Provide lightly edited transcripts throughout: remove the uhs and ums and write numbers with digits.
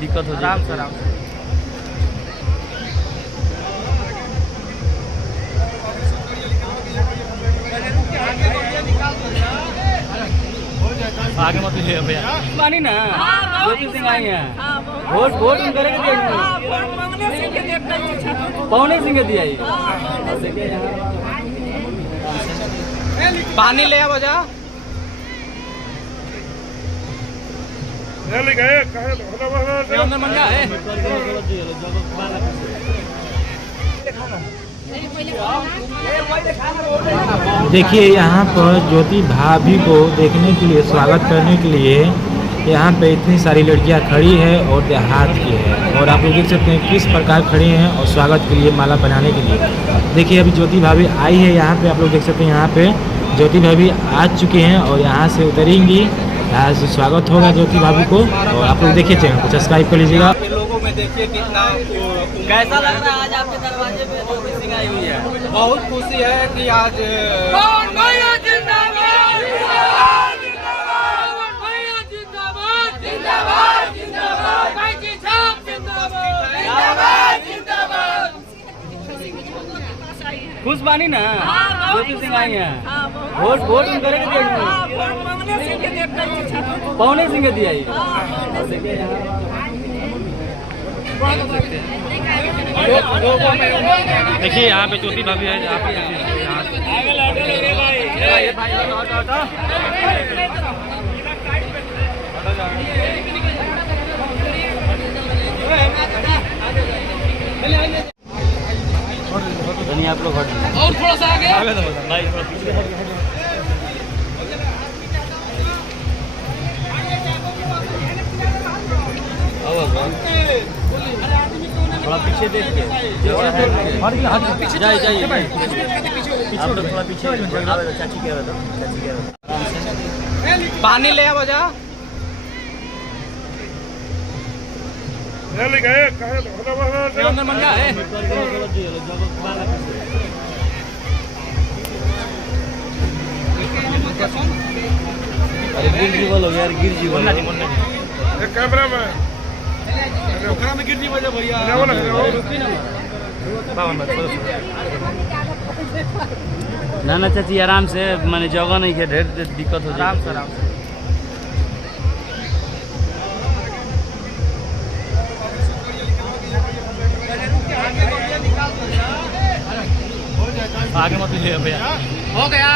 दिक्कत हो आराम से आराम से। आगे मत लीजिए भैया। मानी ना ज्योति सिंह आई है। वोट वोट हम करेंगे पवने सिंह के दिया। पानी ले आ बजा। अंदर मंगा है। देखिए यहाँ पर ज्योति भाभी को देखने के लिए, स्वागत करने के लिए यहाँ पे इतनी सारी लड़कियाँ खड़ी है और देहात की है। और आप लोग देख सकते हैं किस प्रकार खड़ी हैं और स्वागत के लिए, माला बनाने के लिए। देखिए अभी ज्योति भाभी आई है यहाँ पे, आप लोग देख सकते हैं यहाँ पे ज्योति भाभी आ चुकी हैं और यहाँ से उतरेंगी। यहाँ से स्वागत होगा ज्योति भाभी को। और आप लोग देखिए चैनल को सब्सक्राइब कर लीजिएगा। लोगों में देखिए कितना कैसा लग रहा है आज आपके दरवाजे पे ज्योति सिंह आई हुई है। बहुत खुशी है कि आज खुश बानी ना ज्योति सिंह आई है। वोट वोट हम करेंगे पवने सिंह के दिया। देखिए यहाँ पे ज्योति भाभी है। आप आप लोग और थोड़ा सा आगे भाई, थोड़ा पीछे। थोड़ा पीछे देखिए, जाइए आप लोग थोड़ा पीछे। चाची कह रहा था, पानी ले आ बजा। अंदर मंगा है। अरे गिर जी बोलो यार, गिर जी बोलो। कैमरा में गिर जी बोलो भैया। ना ना चाची आराम से, मैंने जगह नहीं है, ढेर दिक्कत हो जाए। आराम से आराम से। आगे मत लीजिए भैया। हो गया।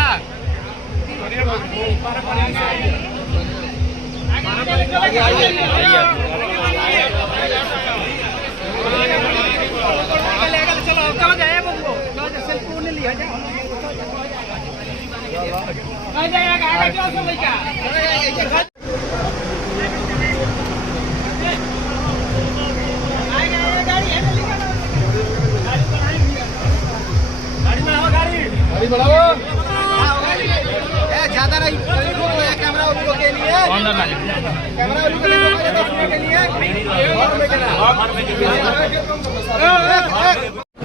चलो जाए ज्यादा रही कैमरा के लिए।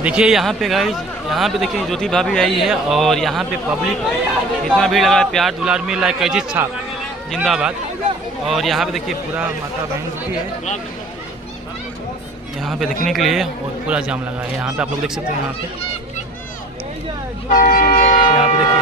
देखिए यहाँ पे गाइस, यहाँ पे देखिए ज्योति भाभी आई है और यहाँ पे पब्लिक इतना भीड़ लगा है, प्यार दुलार मिल रहा है। कैजित छाप जिंदाबाद। और यहाँ पे देखिए पूरा माता बहन भी है यहाँ पे देखने के लिए और पूरा जाम लगा है। यहाँ पे आप लोग देख सकते हैं। यहाँ पे देखिए